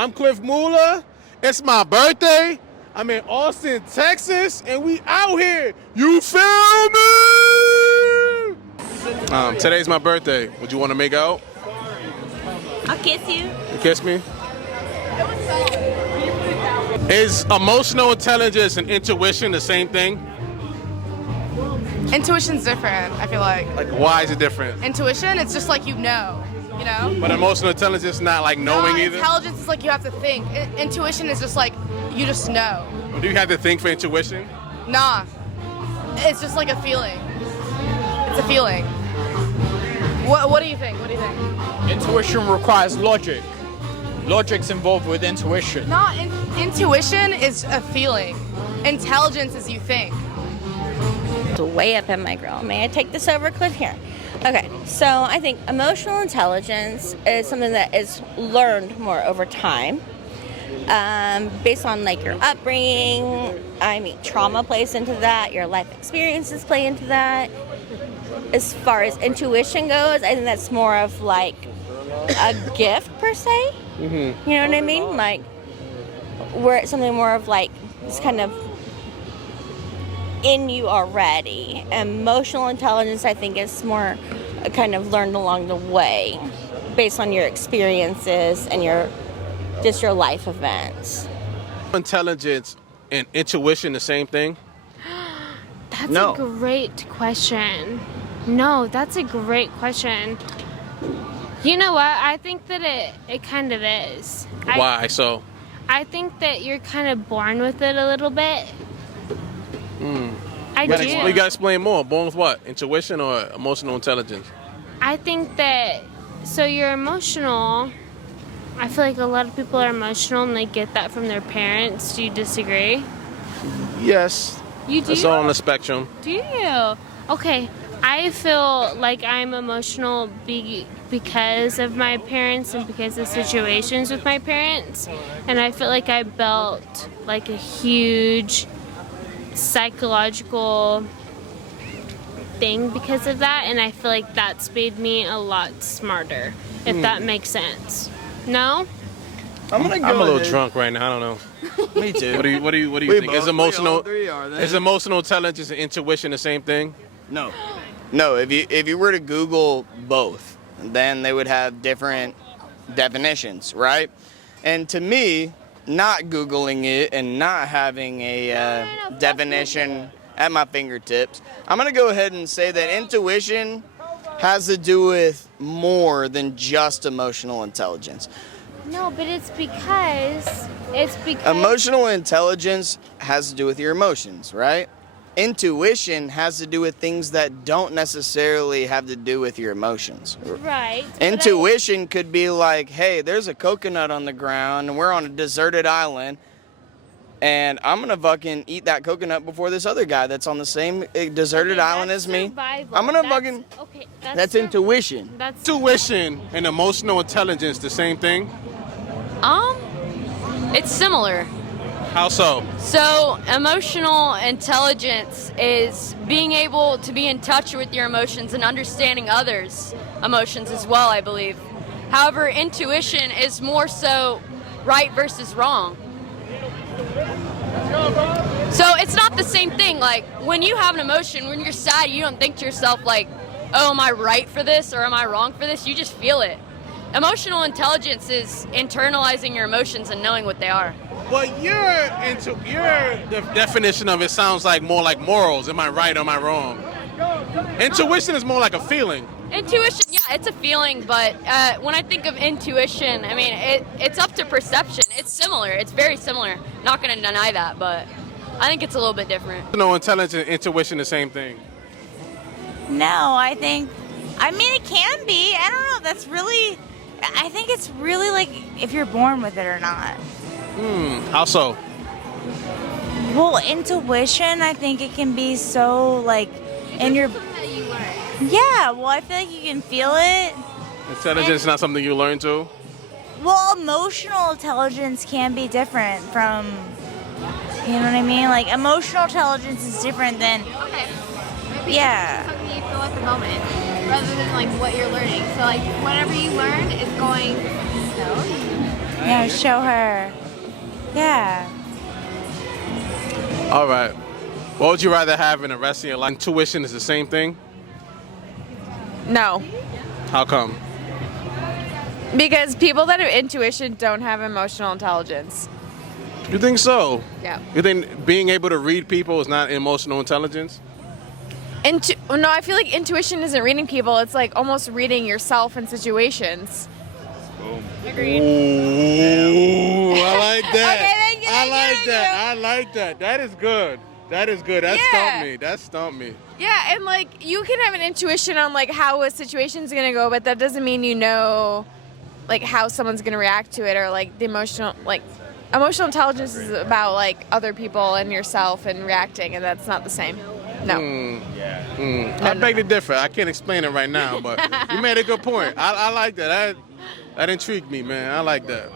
I'm Cliff Mueller. It's my birthday. I'm in Austin, Texas, and we out here. You feel me? Today's my birthday. Would you want to make out? I'll kiss you. You kiss me? Is emotional intelligence and intuition the same thing? Intuition's different, I feel like. Like, why is it different? Intuition, it's just like you know? But emotional intelligence is not like knowing either? Intelligence is like you have to think. Intuition is just like you just know. Or do you have to think for intuition? Nah. It's just like a feeling. It's a feeling. What do you think? What do you think? Intuition requires logic. Logic's involved with intuition. Intuition is a feeling. Intelligence is you think. Way up in my grill. May I take this over, Cliff? Here. Okay, so I think emotional intelligence is something that is learned more over time, based on like your upbringing. I mean, trauma plays into that. Your life experiences play into that. As far as intuition goes, I think that's more of like a gift per se. Mm-hmm. You know what I mean? Like, where it's something more of like it's kind of in you already. Emotional intelligence, I think, is more kind of learned along the way based on your experiences and your life events. Intelligence and intuition the same thing? That's a great question. No, that's a great question. You know what? I think that it kind of is. Why so? I think that you're kind of born with it a little bit. I do. You gotta explain more. Born with what? Intuition or emotional intelligence? I think that, so you're emotional. I feel like a lot of people are emotional and they get that from their parents. Do you disagree? Yes. You do? It's all on the spectrum. Do you? Okay. I feel like I'm emotional because of my parents and because of situations with my parents. And I feel like I built like a huge psychological thing because of that, and I feel like that's made me a lot smarter, if that makes sense. No? I'm a little drunk right now. I don't know. Me too. What do you think? Is emotional intelligence and intuition the same thing? No. No, if you were to Google both, then they would have different definitions, right? And to me, not Googling it and not having a definition at my fingertips, I'm going to go ahead and say that intuition has to do with more than just emotional intelligence. No, but it's because Emotional intelligence has to do with your emotions, right? Intuition has to do with things that don't necessarily have to do with your emotions. right. Intuition could be like, hey, there's a coconut on the ground and we're on a deserted island and I'm gonna fucking eat that coconut before this other guy that's on the same deserted island as me. Survival. I'm gonna fucking... Okay, That's intuition. That's Intuition and emotional intelligence the same thing? It's similar. How so? So, emotional intelligence is being able to be in touch with your emotions and understanding others' emotions as well, I believe. However, intuition is more so right versus wrong. So, it's not the same thing. Like, when you have an emotion, when you're sad, you don't think to yourself, like, oh, am I right for this or am I wrong for this? You just feel it. Emotional intelligence is internalizing your emotions and knowing what they are. Well, the definition of it sounds like more like morals. Am I right or am I wrong? Intuition is more like a feeling. Intuition, yeah, it's a feeling, but when I think of intuition, I mean, it's up to perception. It's similar. It's very similar. Not going to deny that, but I think it's a little bit different. No, intelligence and intuition the same thing. No, I mean, it can be. I don't know. I think it's really like if you're born with it or not. How so? Well, intuition, I think it can be so like in your... Yeah, well, I feel like you can feel it. Intelligence is not something you learn to? Well, emotional intelligence can be different from, you know what I mean? Like, emotional intelligence is different than... Okay. Maybe Yeah. it's something you feel at the moment, rather than like what you're learning. So like whatever you learned is going. No. Yeah, show her. Yeah. All right. What would you rather have in the rest of your life? Intuition is the same thing? No, How come? because people that have intuition don't have emotional intelligence. You think so? Yeah. You think being able to read people is not emotional intelligence? No, I feel like intuition isn't reading people. It's like almost reading yourself in situations. Ooh, I like that. Okay, thank you, I thank you, like thank that. you. I like that. That is good. That is good. That Yeah. stumped me. That stumped me. Yeah, and like you can have an intuition on like how a situation's gonna go, but that doesn't mean you know like how someoe's gonna react to it or like the emotional intelligence is about like other people and yourself and reacting, and that's not the same. No. I beg to differ. I can't explain it right now, but you made a good point. I like that. That intrigued me, man. I like that.